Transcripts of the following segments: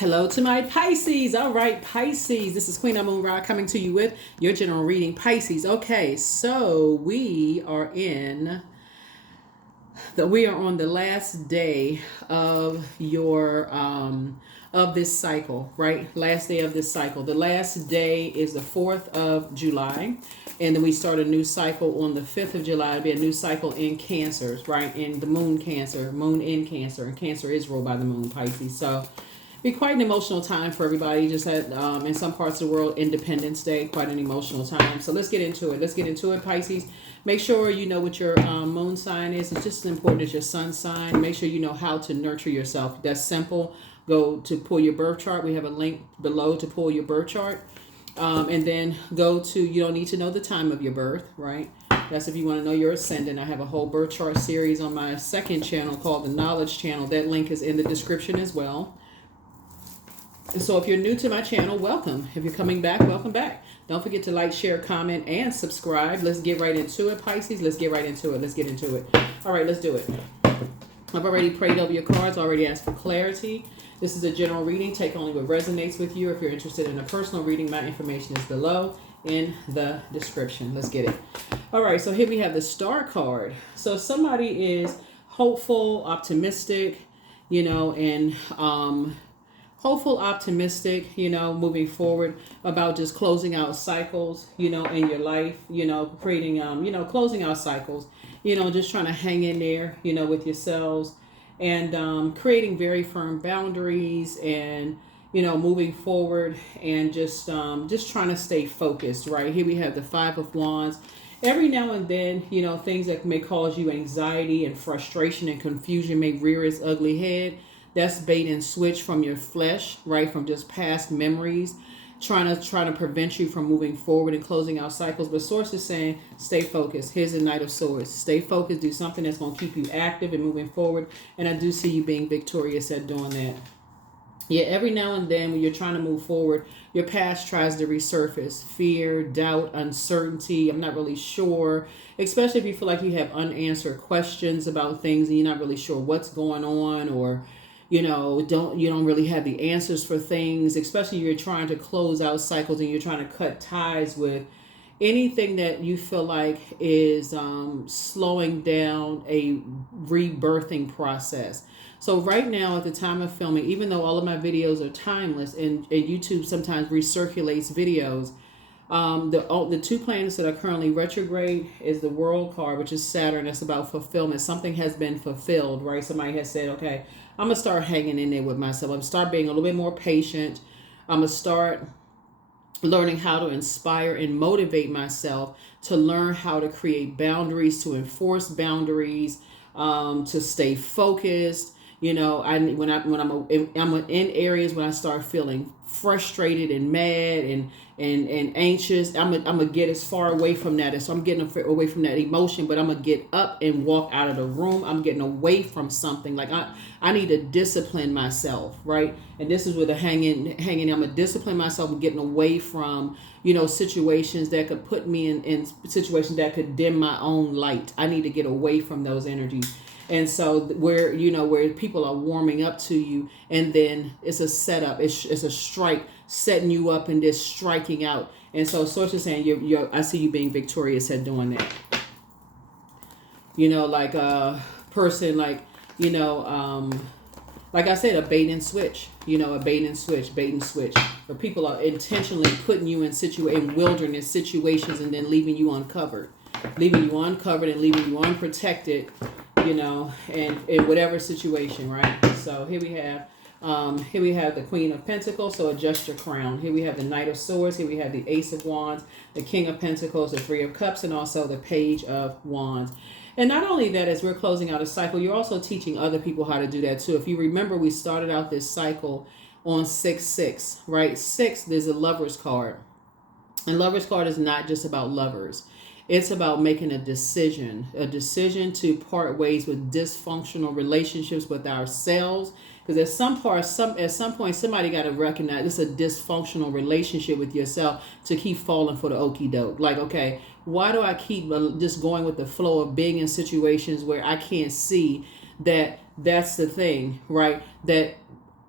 Hello to my Pisces. All right, Pisces. This is Queen Amun Ra coming to you with your general reading, Pisces. Okay, so we are on the last day of your of this cycle, right? Last day of this cycle. The last day is the 4th of July, and then we start a new cycle on the 5th of July. It'll be a new cycle in Cancers, right? In the moon in Cancer, and Cancer is ruled by the moon, Pisces. So be quite an emotional time for everybody. Just had in some parts of the world, Independence Day, quite an emotional time. So let's get into it. Pisces. Make sure you know what your moon sign is. It's just as important as your sun sign. Make sure you know how to nurture yourself. That's simple. Go to pull your birth chart. We have a link below to pull your birth chart. And then go to, you don't need to know the time of your birth, right? That's if you want to know your ascendant. I have a whole birth chart series on my second channel called the Knowledge Channel. That link is in the description as well. So if you're new to my channel, welcome. If you're coming back, welcome back. Don't forget to like, share, comment, and subscribe. Let's get right into it, Pisces. Let's get into it. All right, let's do it. I've already prayed over your cards, already asked for clarity. This is a general reading. Take only what resonates with you. If you're interested in a personal reading, my information is below in the description. Let's get it. All right, so here we have the Star card. So somebody is hopeful, optimistic, moving forward about just closing out cycles, in your life, creating, closing out cycles, just trying to hang in there, with yourselves and creating very firm boundaries and, moving forward and just trying to stay focused, right? Here we have the 5 of Wands. Every now and then, things that may cause you anxiety and frustration and confusion may rear its ugly head. That's bait and switch from your flesh, right? From just past memories, trying to prevent you from moving forward and closing out cycles. But Source is saying, stay focused. Here's the Knight of Swords. Stay focused. Do something that's going to keep you active and moving forward. And I do see you being victorious at doing that. Yeah, every now and then when you're trying to move forward, your past tries to resurface. Fear, doubt, uncertainty. I'm not really sure. Especially if you feel like you have unanswered questions about things and you're not really sure what's going on, or you don't really have the answers for things, especially you're trying to close out cycles and you're trying to cut ties with anything that you feel like is slowing down a rebirthing process. So right now at the time of filming, even though all of my videos are timeless and YouTube sometimes recirculates videos, the 2 planets that are currently retrograde is the World card, which is Saturn. That's about fulfillment. Something has been fulfilled, right? Somebody has said, okay, I'm going to start hanging in there with myself. I'm going to start being a little bit more patient. I'm going to start learning how to inspire and motivate myself to learn how to create boundaries, to enforce boundaries, to stay focused. I'm in areas when I start feeling frustrated and mad and anxious, I'm gonna get as far away from that. And so I'm getting away from that emotion, but I'm gonna get up and walk out of the room. I'm getting away from something. Like I need to discipline myself, right? And this is where the hanging. I'm gonna discipline myself and getting away from, situations that could put me in situations that could dim my own light. I need to get away from those energies. And so where people are warming up to you, and then it's a setup, it's a strike, setting you up and just striking out. And so Source is saying, I see you being victorious at doing that. Like a person, like I said, a bait and switch, bait and switch. But people are intentionally putting you in wilderness situations and then leaving you uncovered and leaving you unprotected, in whatever situation, right? So here we have the Queen of Pentacles, so adjust your crown. Here we have the Knight of Swords. Here we have the Ace of Wands, the King of Pentacles, the 3 of Cups, and also the Page of Wands. And not only that, as we're closing out a cycle, you're also teaching other people how to do that too. If you remember, we started out this cycle on 6-6, right? 6, there's a Lover's card. And Lover's card is not just about lovers. It's about making a decision to part ways with dysfunctional relationships with ourselves. Because at some point, somebody got to recognize it's a dysfunctional relationship with yourself to keep falling for the okie doke. Like, okay, why do I keep just going with the flow of being in situations where I can't see that that's the thing, right? That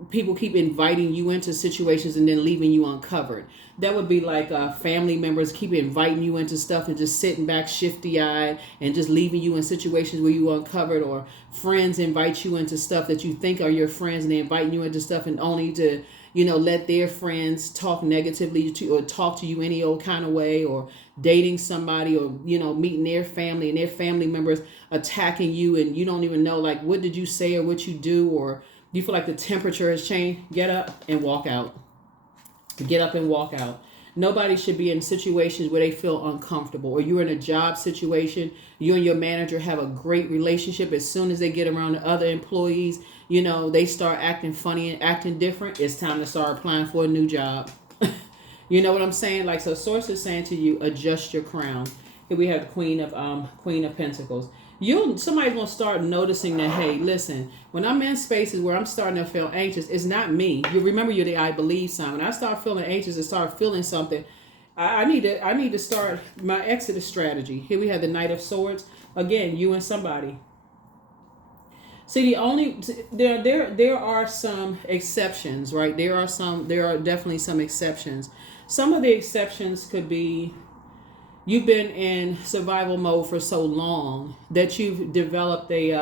people keep inviting you into situations and then leaving you uncovered. That would be like family members keep inviting you into stuff and just sitting back shifty-eyed and just leaving you in situations where you uncovered, or friends invite you into stuff that you think are your friends and they're inviting you into stuff and only to, let their friends talk negatively to, or talk to you any old kind of way, or dating somebody, or, meeting their family and their family members attacking you, and you don't even know, like, what did you say or what you do, or you feel like the temperature has changed. Get up and walk out. Get up and walk out. Nobody should be in situations where they feel uncomfortable, or you're in a job situation, you and your manager have a great relationship. As soon as they get around the other employees, they start acting funny and acting different. It's time to start applying for a new job. You know what I'm saying? Like, so Source is saying to you, adjust your crown. Here we have the Queen of Pentacles. Somebody's gonna start noticing that, hey, listen, when I'm in spaces where I'm starting to feel anxious, it's not me. You remember, you're the I believe sign. When I start feeling anxious and start feeling something, I need to start my exit strategy. Here we have the Knight of Swords. Again, you and somebody. See, there are some exceptions, right? There are definitely some exceptions. Some of the exceptions could be, you've been in survival mode for so long that you've developed this.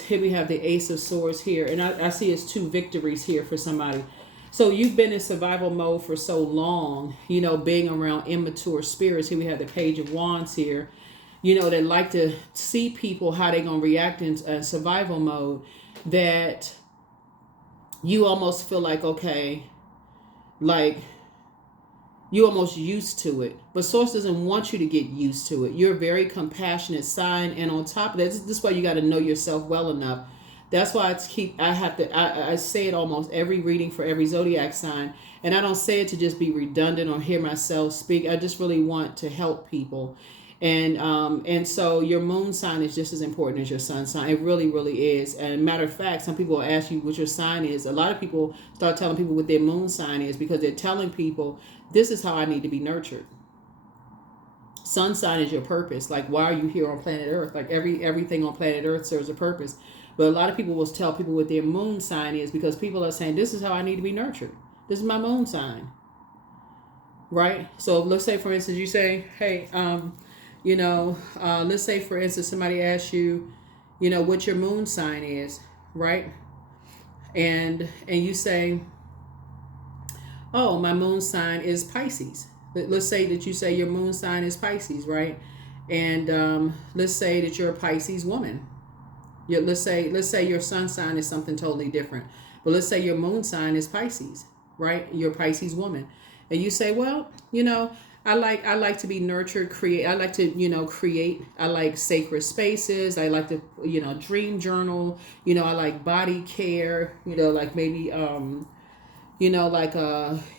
Here we have the Ace of Swords here, and I see it's 2 victories here for somebody. So you've been in survival mode for so long, being around immature spirits. Here we have the Page of Wands here, that like to see people, how they're going to react in survival mode, that you almost feel like, okay, like, you're almost used to it. But Source doesn't want you to get used to it. You're a very compassionate sign. And on top of that, this is why you got to know yourself well enough. That's why I say it almost every reading for every zodiac sign. And I don't say it to just be redundant or hear myself speak. I just really want to help people. And so your moon sign is just as important as your sun sign. It really, really is. And matter of fact, some people will ask you what your sign is. A lot of people start telling people what their moon sign is, because they're telling people, this is how I need to be nurtured. Sun sign is your purpose. Like, why are you here on planet Earth? Like, everything on planet Earth serves a purpose. But a lot of people will tell people what their moon sign is, because people are saying, this is how I need to be nurtured. This is my moon sign. Right? So let's say, for instance, you say, hey, let's say, for instance, somebody asks you, what your moon sign is, right? And you say, oh, my moon sign is Pisces. Let's say that you say your moon sign is Pisces, right? And let's say that you're a Pisces woman. Let's say your sun sign is something totally different. But let's say your moon sign is Pisces, right? You're a Pisces woman. And you say, well, I like to be nurtured, create. I like to, create. I like sacred spaces. I like to, dream journal. I like body care, like maybe,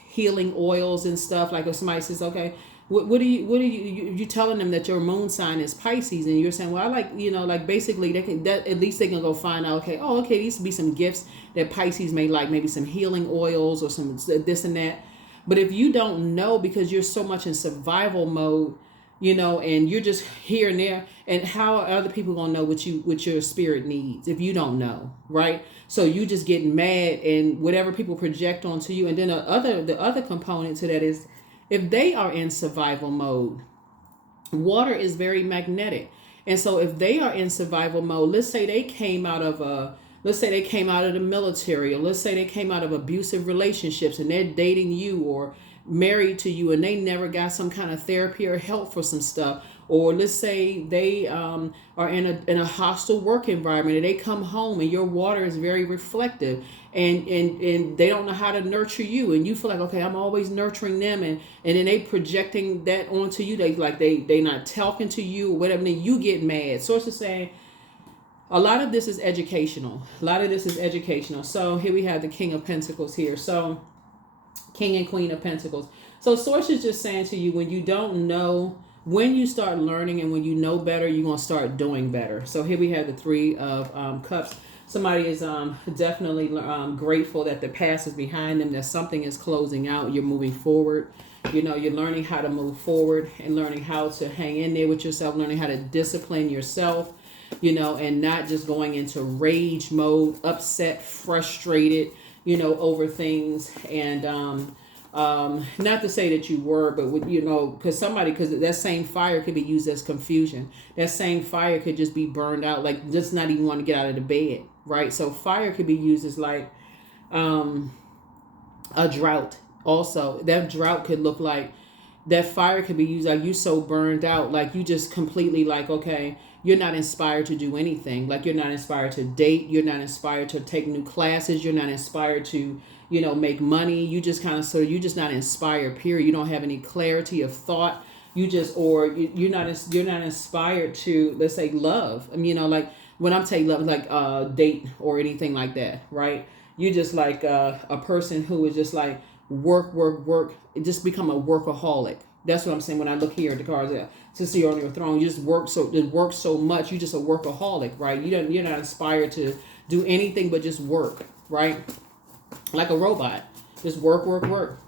healing oils and stuff. Like if somebody says, okay, what are you telling them that your moon sign is Pisces, and you're saying, well, I like, basically at least they can go find out, okay, these would be some gifts that Pisces may like, maybe some healing oils or some this and that. But if you don't know, because you're so much in survival mode, and you're just here and there, and how are other people gonna know what your spirit needs if you don't know, right? So you just get mad and whatever people project onto you. And then the other component to that is, if they are in survival mode, water is very magnetic. And so if they are in survival mode, let's say they came out of the military, or let's say they came out of abusive relationships and they're dating you or married to you, and they never got some kind of therapy or help for some stuff. Or let's say they are in a hostile work environment, and they come home and your water is very reflective, and they don't know how to nurture you, and you feel like, okay, I'm always nurturing them, and then they projecting that onto you. They not talking to you or whatever, then you get mad. Source is saying, a lot of this is educational. So here we have the King of Pentacles here. So King and Queen of Pentacles. So Source is just saying to you, when you don't know, when you start learning and when you know better, you're going to start doing better. So here we have the Three of Cups. Somebody is definitely grateful that the past is behind them, that something is closing out. You're moving forward. You're learning how to move forward and learning how to hang in there with yourself, learning how to discipline yourself. and not just going into rage mode, upset, frustrated, over things. And not to say that you were, but because that same fire could be used as confusion. That same fire could just be burned out, like just not even want to get out of the bed, right? So fire could be used as like a drought. Also, that drought could look like that fire could be used like you so burned out, like you just completely like, okay, you're not inspired to do anything. Like you're not inspired to date. You're not inspired to take new classes. You're not inspired to, make money. You just you're just not inspired, period. You don't have any clarity of thought. You're not inspired to, let's say, love. I mean, like when I'm saying love, like date or anything like that, right? You just like a person who is just like work, work, work. Just become a workaholic. That's what I'm saying when I look here at the cards. To see you on your throne, you just work so much. You're just a workaholic, right? You're not inspired to do anything but just work, right? Like a robot, just work, work, work.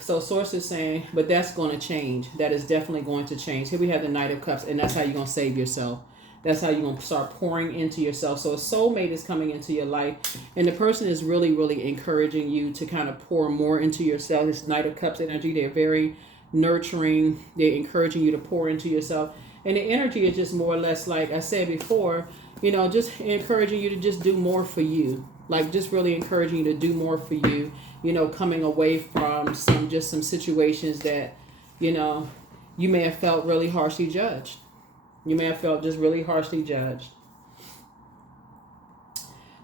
So source is saying, but that's going to change. That is definitely going to change. Here we have the Knight of Cups, and that's how you're going to save yourself. That's how you're going to start pouring into yourself. So a soulmate is coming into your life, and the person is really, really encouraging you to kind of pour more into yourself. This Knight of Cups energy, they're very nurturing. They're encouraging you to pour into yourself. And the energy is just more or less, like I said before, just encouraging you to just do more for you. Like just really encouraging you to do more for you, coming away from some situations that, you may have felt really harshly judged. You may have felt just really harshly judged.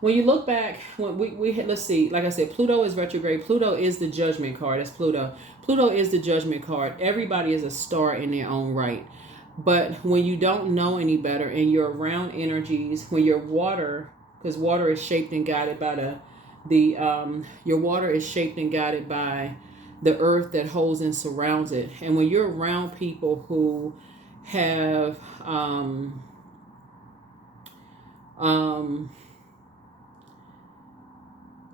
When you look back, when let's see, like I said, Pluto is retrograde. Pluto is the judgment card. That's Pluto. Pluto is the judgment card. Everybody is a star in their own right. But when you don't know any better and you're around energies, when your water, because water is shaped and guided by your water is shaped and guided by the earth that holds and surrounds it. And when you're around people who have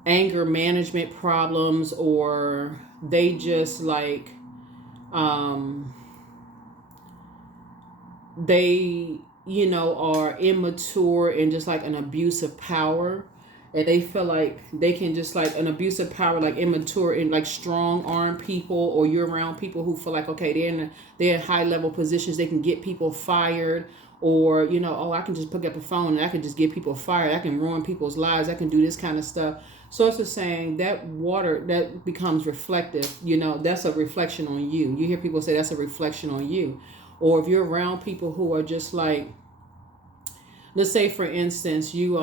anger management problems, or they just like they are immature and just like an abuse of power, and they feel like they can just like an abuse of power, like immature and like strong arm people, or you're around people who feel like, okay, they're in high level positions, they can get people fired, or I can just pick up a phone and I can just get people fired, I can ruin people's lives, I can do this kind of stuff. So it's just saying that water that becomes reflective, that's a reflection on you. You hear people say that's a reflection on you. Or if you're around people who are just like, let's say for instance, you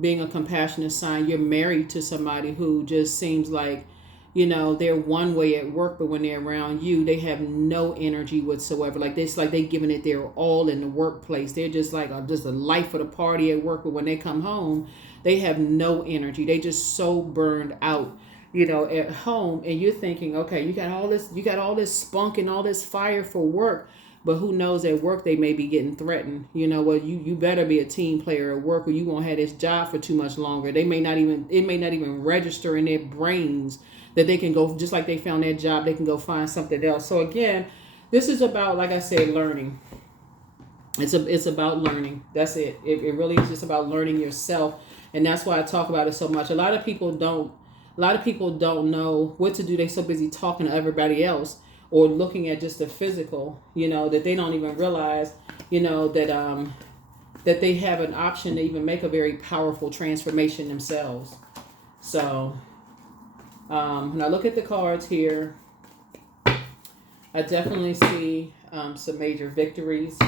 being a compassionate sign, you're married to somebody who just seems like, they're one way at work, but when they're around you, they have no energy whatsoever. Like it's like they giving it their all in the workplace. They're just like just the life of the party at work, but when they come home, they have no energy. They just so burned out, at home. And you're thinking, okay, you got all this spunk and all this fire for work. But who knows, at work they may be getting threatened. Well, you better be a team player at work, or you won't have this job for too much longer. It may not even register in their brains that they can go, just like they found their job, they can go find something else. So again, this is about, like I said, learning. It's about learning. That's it. It really is just about learning yourself, and that's why I talk about it so much. A lot of people don't know what to do. They're so busy talking to everybody else, or looking at just the physical, that they don't even realize, that they have an option to even make a very powerful transformation themselves. So when I look at the cards here, I definitely see some major victories,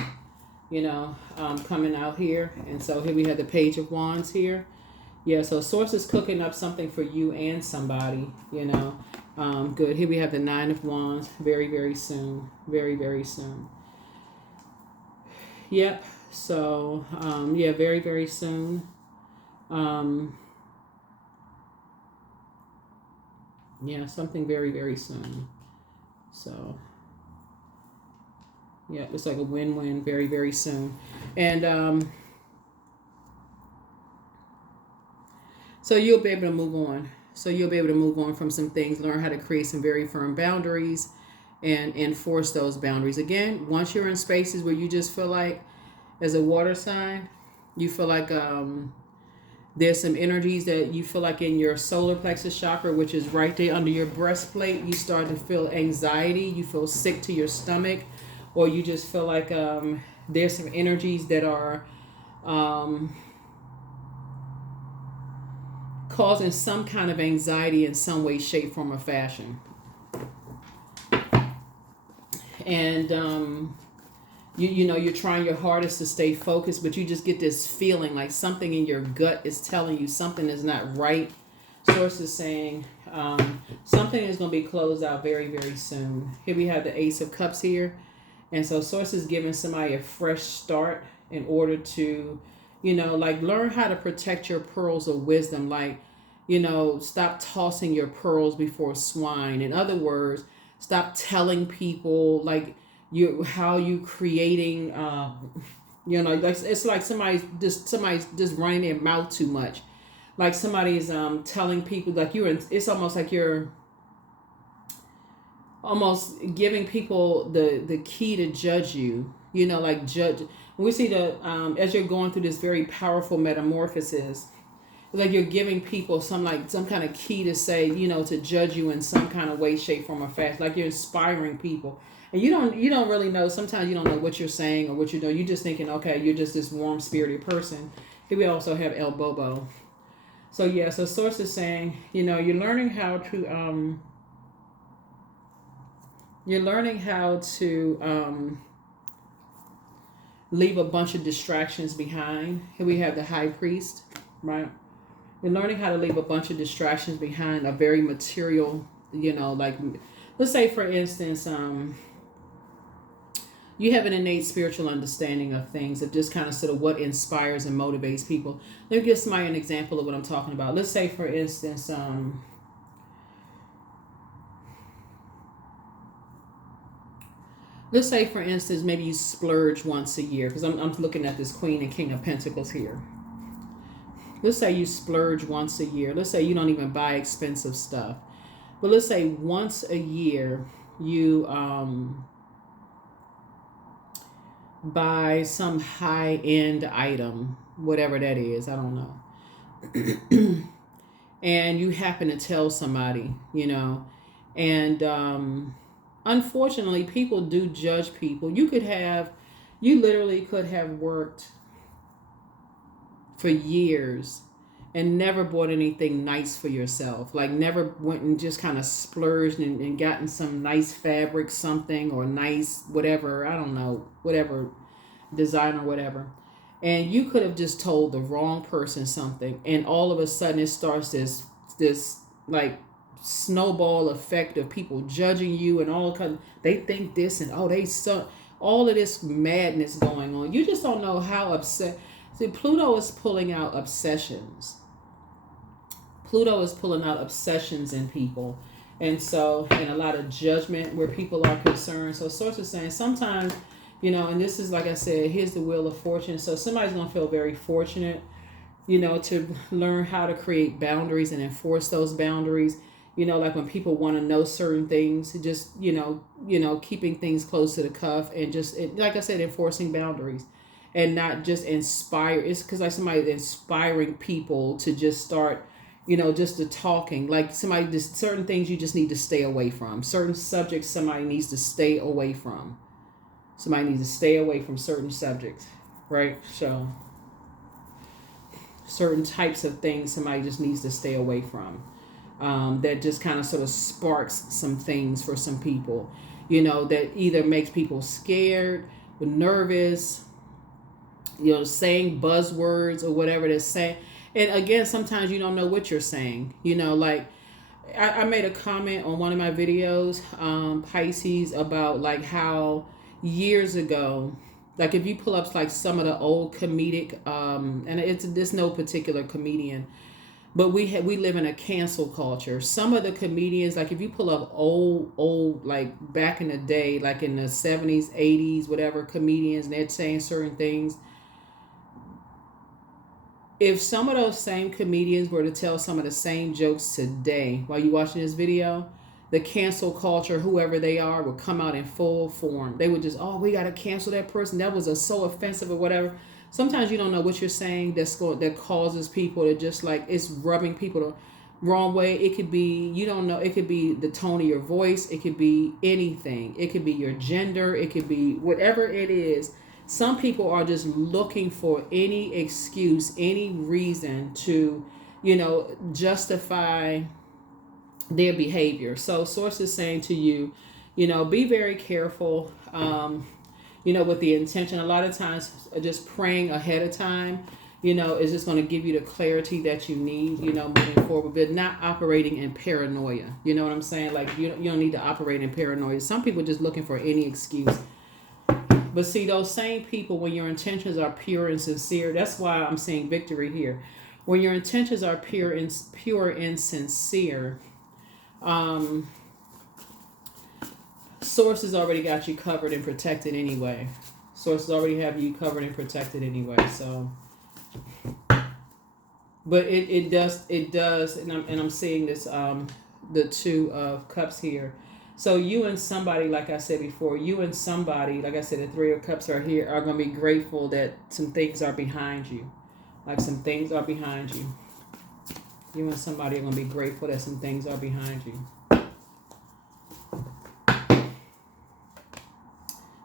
coming out here. And so here we have the Page of Wands here. Yeah, so Source is cooking up something for you and somebody, good. Here we have the Nine of Wands. Very, very soon. Very, very soon. Yep. So, yeah, very, very soon. Yeah, something very, very soon. So, yeah, it's like a win-win very, very soon. And, so you'll be able to move on. So you'll be able to move on from some things, learn how to create some very firm boundaries and enforce those boundaries. Again, once you're in spaces where you just feel like, as a water sign, you feel like there's some energies that you feel like in your solar plexus chakra, which is right there under your breastplate. You start to feel anxiety. You feel sick to your stomach, or you just feel like there's some energies that are causing some kind of anxiety in some way, shape, form, or fashion. And you know, you're trying your hardest to stay focused, but you just get this feeling like something in your gut is telling you something is not right. Source is saying something is going to be closed out very, very soon. Here we have the Ace of Cups here. And so Source is giving somebody a fresh start in order to, you know, like learn how to protect your pearls of wisdom. Like, you know, stop tossing your pearls before swine. In other words, stop telling people like how you creating you know, like it's like somebody's just running their mouth too much. Like somebody's telling people like it's almost like you're almost giving people the key to judge you, you know, like judge. We see the as you're going through this very powerful metamorphosis, it's like you're giving people some kind of key to say, you know, to judge you in some kind of way, shape, form, or fashion. Like you're inspiring people, and you don't really know. Sometimes you don't know what you're saying or what you're doing. You're just thinking, okay, you're just this warm spirited person. Here we also have El Bobo. So yeah, so Source is saying, you know, you're learning how to leave a bunch of distractions behind. Here we have the High Priest, right? You're learning how to leave a bunch of distractions behind, a very material, you know, like, let's say, for instance, you have an innate spiritual understanding of things, of just kind of sort of what inspires and motivates people. Let me give somebody an example of what I'm talking about. Let's say, for instance, maybe you splurge once a year, because I'm looking at this Queen and King of Pentacles here. Let's say you splurge once a year. Let's say you don't even buy expensive stuff. But let's say once a year you buy some high-end item, whatever that is, I don't know. And you happen to tell somebody, you know, and unfortunately people do judge people. You literally could have worked for years and never bought anything nice for yourself. Like never went and just kind of splurged and gotten some nice fabric, something, or nice whatever, I don't know, whatever design or whatever. And you could have just told the wrong person something, and all of a sudden it starts this like snowball effect of people judging you, and all kind of, they think this, and all of this madness going on. You just don't know how upset. See, Pluto is pulling out obsessions. Pluto is pulling out obsessions in people. And so, and a lot of judgment where people are concerned. So Source is saying sometimes, you know, and this is, like I said, here's the Wheel of Fortune. So somebody's going to feel very fortunate, you know, to learn how to create boundaries and enforce those boundaries. You know, like when people want to know certain things, just, you know, keeping things close to the cuff, and just, like I said, enforcing boundaries. And not just inspire. It's because like somebody inspiring people to just start, you know, just the talking. Like somebody, just certain things you just need to stay away from. Certain subjects somebody needs to stay away from. Somebody needs to stay away from certain subjects, right? So certain types of things somebody just needs to stay away from. That just kind of sort of sparks some things for some people, you know, that either makes people scared, nervous, you know, saying buzzwords or whatever they're saying. And again, sometimes you don't know what you're saying. You know, like I made a comment on one of my videos, Pisces, about like how years ago, like if you pull up like some of the old comedic, and it's no particular comedian, but we live in a cancel culture. Some of the comedians, like if you pull up old, like back in the day, like in the 70s, 80s, whatever, comedians, and they're saying certain things. If some of those same comedians were to tell some of the same jokes today while you're watching this video, the cancel culture, whoever they are, would come out in full form. They would just, oh, we got to cancel that person. That was so offensive or whatever. Sometimes you don't know what you're saying that causes people to just like, it's rubbing people the wrong way. It could be, you don't know, it could be the tone of your voice. It could be anything. It could be your gender. It could be whatever it is. Some people are just looking for any excuse, any reason to, justify their behavior. So source is saying to you, be very careful, with the intention. A lot of times just praying ahead of time, is just going to give you the clarity that you need, moving forward, but not operating in paranoia. You know what I'm saying? Like you don't need to operate in paranoia. Some people just looking for any excuse. But see, those same people, when your intentions are pure and sincere, that's why I'm saying victory here. When your intentions are pure and sincere, sources already got you covered and protected anyway. Sources already have you covered and protected anyway. So, but it does, and I'm seeing this, the Two of Cups here. So you and somebody, like I said before, like I said, the Three of Cups are here, are going to be grateful that some things are behind you. Like some things are behind you. You and somebody are going to be grateful that some things are behind you.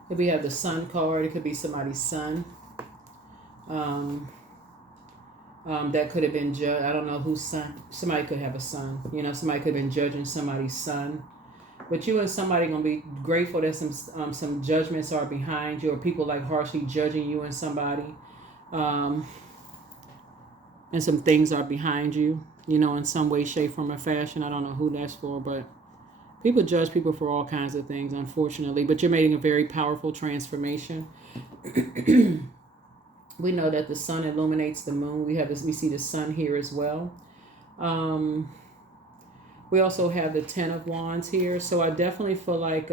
If we have the Sun card, it could be somebody's son. That could have been judged. I don't know whose son. Somebody could have a son. Somebody could have been judging somebody's son. But you and somebody going to be grateful that some judgments are behind you, or people like harshly judging you and somebody. And some things are behind you, in some way, shape, form, or fashion. I don't know who that's for, but people judge people for all kinds of things, unfortunately. But you're making a very powerful transformation. We know that the sun illuminates the moon. We see the sun here as well. We also have the Ten of Wands here. So I definitely feel like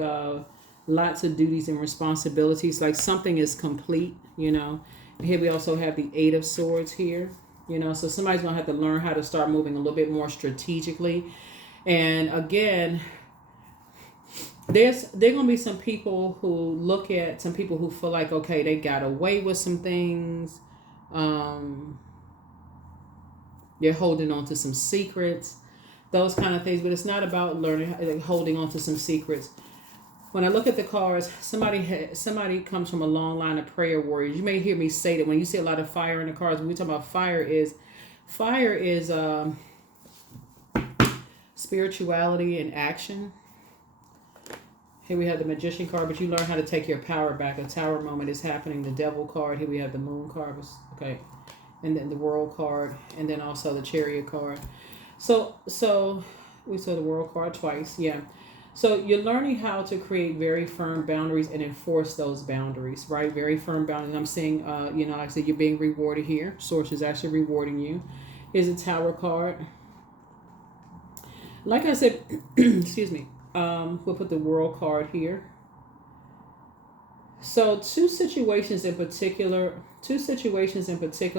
lots of duties and responsibilities, like something is complete, Here we also have the Eight of Swords here. So somebody's going to have to learn how to start moving a little bit more strategically. And again, there going to be some people who feel like, okay, they got away with some things. They're holding on to some secrets, those kind of things. But it's not about holding on to some secrets. When I look at the cards, somebody comes from a long line of prayer warriors. You may hear me say that when you see a lot of fire in the cards. When we talk about fire is spirituality and action. Here we have the Magician card, but you learn how to take your power back. A tower moment is happening. The Devil card. Here we have the Moon card. Okay, and then the World card, and then also the Chariot card. So we saw the World card twice. Yeah. So you're learning how to create very firm boundaries and enforce those boundaries, right? Very firm boundaries. I'm saying, like I said, you're being rewarded here. Source is actually rewarding you. Here's a Tower card. Like I said, excuse me. We'll put the World card here. So two situations in particular,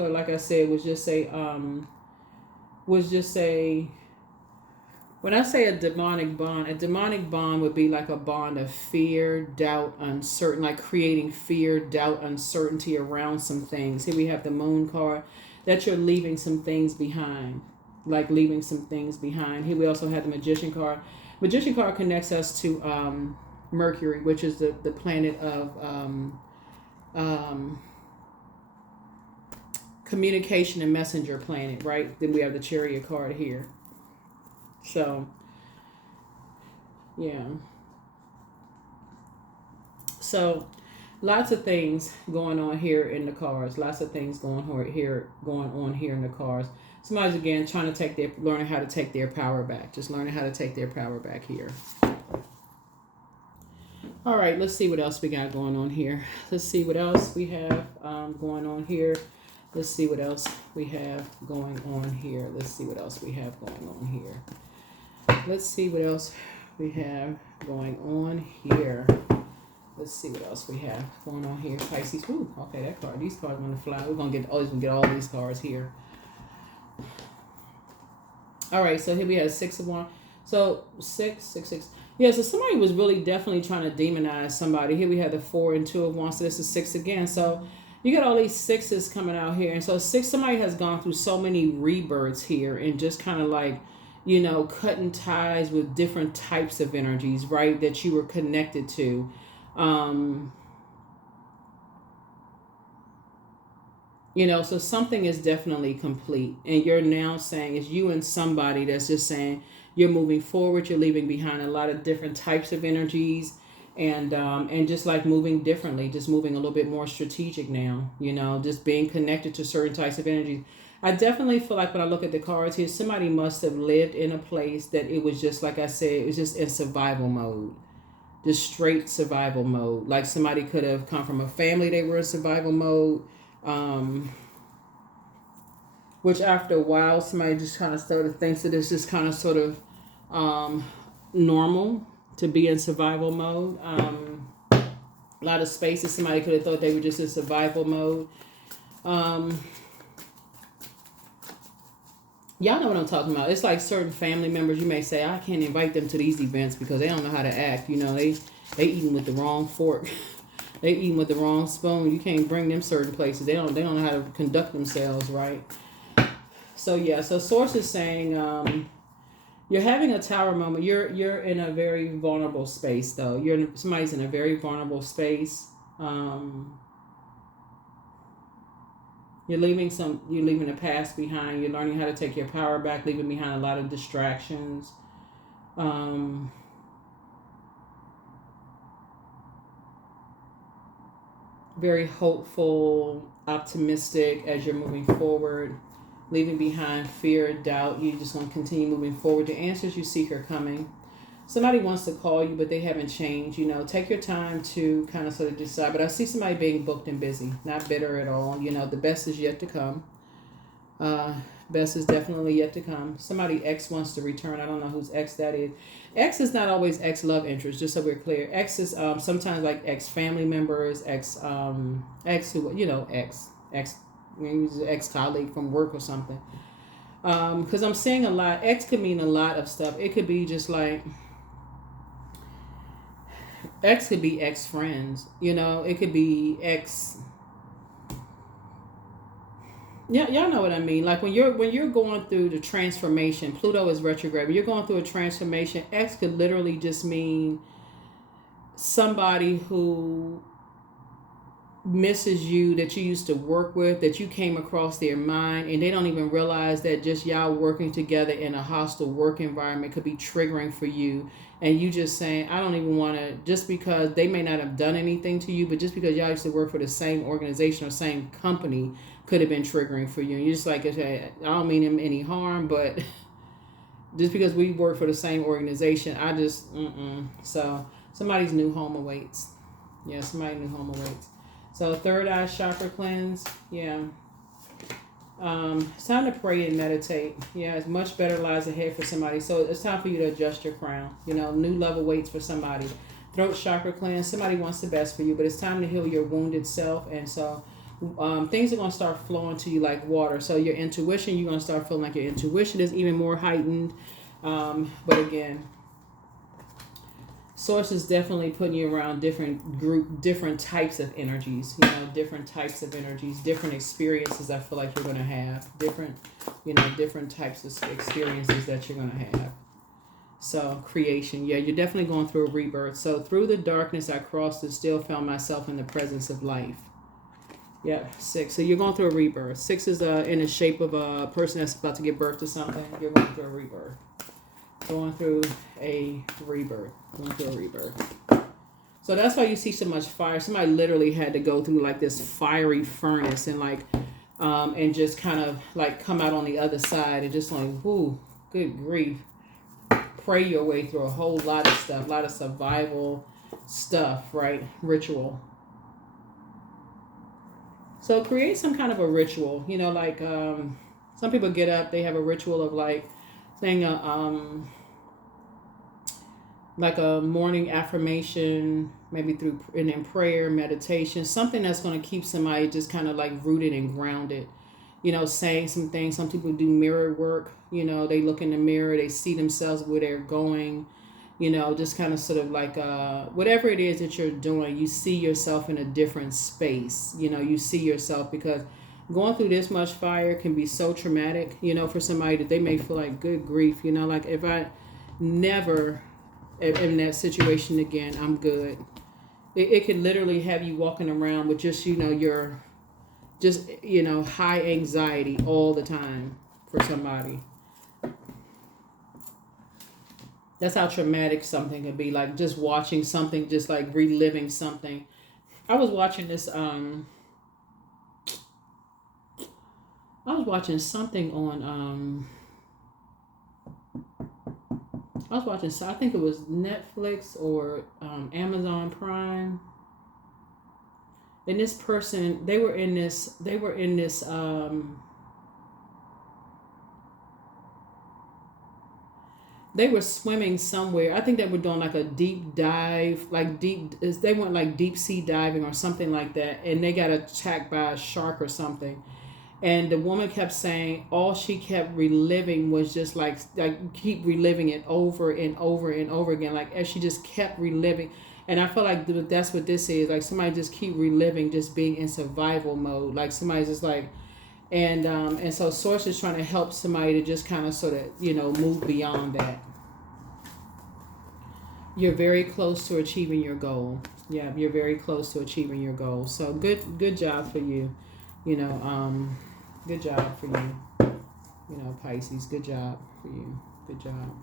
like I said, was just say, when I say a demonic bond would be like a bond of fear, doubt, uncertain, like creating fear, doubt, uncertainty around some things. Here we have the Moon card, that you're leaving some things behind, Here we also have the Magician card. Magician card connects us to Mercury, which is the planet of communication and messenger planet, right? Then we have the Chariot card here. So, yeah. So, lots of things going on here in the cards. Learning Somebody's again trying to learning how to take their power back. Just learning how to take their power back here. All right, let's see what else we got going on here. Let's see what else we have going on here. Let's see what else we have going on here. Let's see what else we have going on here. Let's see what else we have going on here. Let's see what else we have going on here. Pisces. Ooh, okay, that card. These cards are going to fly. We're going to get all these cards here. All right, so here we have Six of Wands. So 666. Yeah, so somebody was really definitely trying to demonize somebody. Here we have the 4 and 2 of Wands. So this is 6 again. So you got all these sixes coming out here. And so six, somebody has gone through so many rebirths here and just kind of like, cutting ties with different types of energies, right? That you were connected to. So something is definitely complete. And you're now saying it's you and somebody that's just saying you're moving forward, you're leaving behind a lot of different types of energies and just like moving differently, just moving a little bit more strategic now, just being connected to certain types of energies. I definitely feel like when I look at the cards here, somebody must have lived in a place that it was just, like I said, it was just in survival mode. Just straight survival mode. Like somebody could have come from a family, they were in survival mode. Which after a while, somebody just kind of sort of thinks that it's just kind of sort of normal to be in survival mode. A lot of spaces, somebody could have thought they were just in survival mode. Y'all know what I'm talking about. It's like certain family members, you may say, I can't invite them to these events because they don't know how to act. They eating with the wrong fork. They eating with the wrong spoon. You can't bring them certain places. They don't know how to conduct themselves, right? So yeah, so Source is saying you're having a tower moment. You're in a very vulnerable space though. Somebody's in a very vulnerable space. You're leaving the past behind. You're learning how to take your power back, leaving behind a lot of distractions. Very hopeful, optimistic as you're moving forward, leaving behind fear, doubt. You just want to continue moving forward. The answers you seek are coming. Somebody wants to call you, but they haven't changed. Take your time to kind of sort of decide. But I see somebody being booked and busy, not bitter at all. The best is yet to come. Best is definitely yet to come. Somebody X wants to return. I don't know whose X that is. X is not always X love interest, just so we're clear. X is sometimes like X family members, X who, X colleague from work or something. Because I'm seeing a lot. X could mean a lot of stuff. It could be just like X could be ex friends. It could be ex. Yeah, y'all know what I mean. Like when you're going through the transformation, Pluto is retrograde. When you're going through a transformation, X could literally just mean somebody who misses you, that you used to work with, that you came across their mind, and they don't even realize that just y'all working together in a hostile work environment could be triggering for you. And you just saying, I don't even want to, just because they may not have done anything to you, but just because y'all used to work for the same organization or same company could have been triggering for you. And you're just like, okay, I don't mean him any harm, but just because we work for the same organization, I just, So somebody's new home awaits. Yeah, somebody's new home awaits. So third eye chakra cleanse. Yeah. It's time to pray and meditate. Yeah, it's much better lies ahead for somebody. So it's time for you to adjust your crown. New level waits for somebody. Throat chakra cleanse. Somebody wants the best for you, but it's time to heal your wounded self. And so things are going to start flowing to you like water. So your intuition, you're going to start feeling like your intuition is even more heightened. But again, Source is definitely putting you around different types of energies, different types of energies, different experiences I feel like you're going to have, different types of experiences that you're going to have. So creation, yeah, you're definitely going through a rebirth. So through the darkness I crossed and still found myself in the presence of life. Yeah, 6. So you're going through a rebirth. 6 is in the shape of a person that's about to give birth to something. You're going through a rebirth. Going through a rebirth. So that's why you see so much fire. Somebody literally had to go through like this fiery furnace and and just kind of like come out on the other side and just like, whoo, good grief. Pray your way through a whole lot of stuff, a lot of survival stuff, right? Ritual. So create some kind of a ritual, some people get up, they have a ritual of like saying like a morning affirmation, maybe in prayer, meditation, something that's going to keep somebody just kind of like rooted and grounded, saying some things. Some people do mirror work. They look in the mirror, they see themselves where they're going. Just kind of sort of like whatever it is that you're doing, you see yourself in a different space. You see yourself, because going through this much fire can be so traumatic, for somebody that they may feel like, good grief, like if I never in that situation again, I'm good. It could literally have you walking around with just, your just, high anxiety all the time for somebody. That's how traumatic something can be, like just watching something, just like reliving something. I was watching this, something on, I think it was Netflix or Amazon Prime. And this person, they were in this, they were swimming somewhere. I think they were doing like a deep dive, they went like deep sea diving or something like that. And they got attacked by a shark or something. And the woman kept saying all she kept reliving was just like keep reliving it over and over and over again. Like as she just kept reliving. And I feel like that's what this is. Like somebody just keep reliving, just being in survival mode. Like somebody's just like, and so Source is trying to help somebody to just kind of sort of, move beyond that. You're very close to achieving your goal. Yeah, you're very close to achieving your goal. So good job for you. Good job for you. Pisces, good job for you. Good job.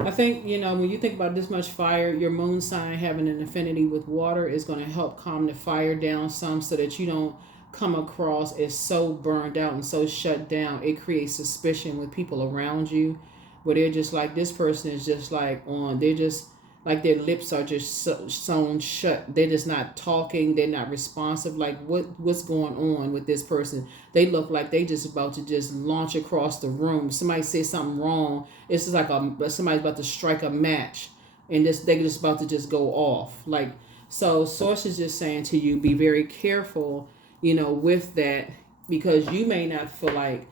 I think, when you think about this much fire, your moon sign having an affinity with water is going to help calm the fire down some, so that you don't come across as so burned out and so shut down. It creates suspicion with people around you, where they're just like, this person is just like they're just like their lips are just sewn shut. They're just not talking. They're not responsive. Like what's going on with this person? They look like they just about to just launch across the room. Somebody says something wrong. It's just like somebody's about to strike a match, and they're just about to just go off. Like, so Source is just saying to you, be very careful, with that, because you may not feel like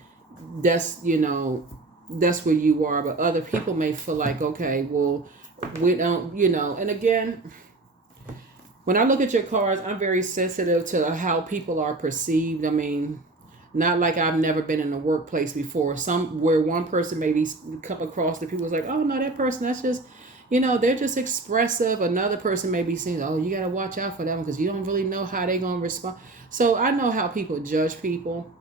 that's where you are, but other people may feel like, okay, well, we don't, and again, when I look at your cards, I'm very sensitive to how people are perceived. I mean, not like I've never been in a workplace before, where one person maybe come across the people's like, oh no, that person, that's just, they're just expressive. Another person may be saying, oh, you got to watch out for them because you don't really know how they're going to respond. So I know how people judge people,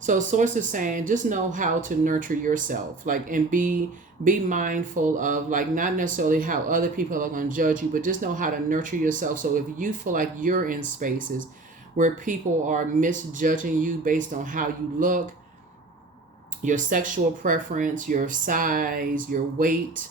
So Source is saying, just know how to nurture yourself, like, and be mindful of, like, not necessarily how other people are going to judge you, but just know how to nurture yourself. So if you feel like you're in spaces where people are misjudging you based on how you look, your sexual preference, your size, your weight,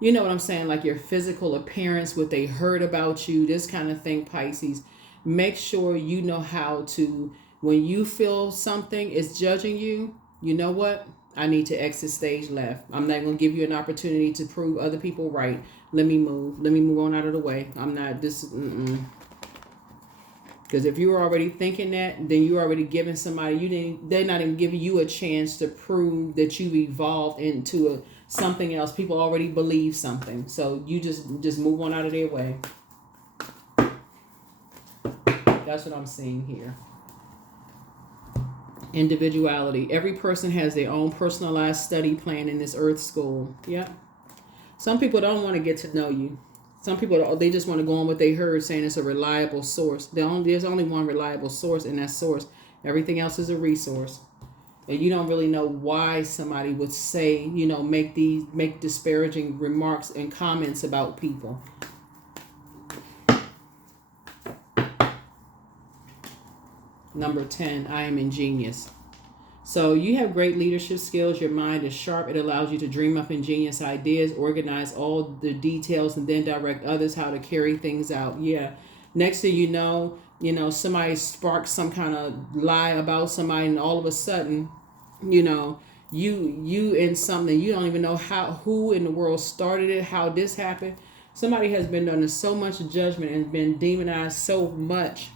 you know what I'm saying? Like your physical appearance, what they heard about you, this kind of thing, Pisces, make sure you know how to, when you feel something is judging you, you know what? I need to exit stage left. I'm not going to give you an opportunity to prove other people right. Let me move on out of the way. I'm not this. Because if you were already thinking that, then you're already giving somebody, they're not even giving you a chance to prove that you've evolved into something else. People already believe something. So you just move on out of their way. That's what I'm seeing here. Individuality. Every person has their own personalized study plan in this earth school. Yeah. Some people don't want to get to know you. Some people, they just want to go on what they heard, saying it's a reliable source. There's only one reliable source, and that source. Everything else is a resource. And you don't really know why somebody would say, make disparaging remarks and comments about people. Number 10, I am ingenious. So you have great leadership skills. Your mind is sharp. It allows you to dream up ingenious ideas, organize all the details, and then direct others how to carry things out. Yeah. Next thing you know, somebody sparks some kind of lie about somebody, and all of a sudden, you in something, you don't even know who in the world started it, how this happened. Somebody has been under so much judgment and been demonized so much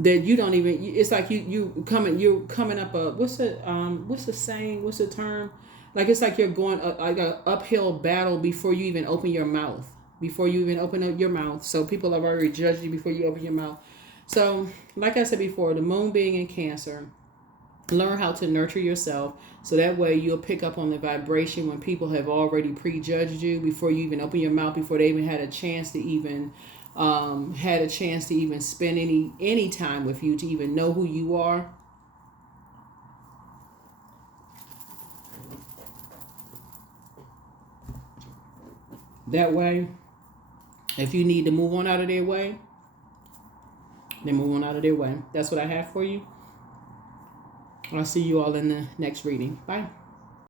that you don't even. It's like you're coming up a what's the saying? What's the term? Like it's like you're going like an uphill battle before you even open your mouth. Before you even open up your mouth, so people have already judged you before you open your mouth. So, like I said before, the moon being in Cancer, learn how to nurture yourself so that way you'll pick up on the vibration when people have already prejudged you before you even open your mouth, before they even had a chance to even spend any time with you to even know who you are. That way, if you need to move on out of their way, then move on out of their way. That's what I have for you. I'll see you all in the next reading. Bye.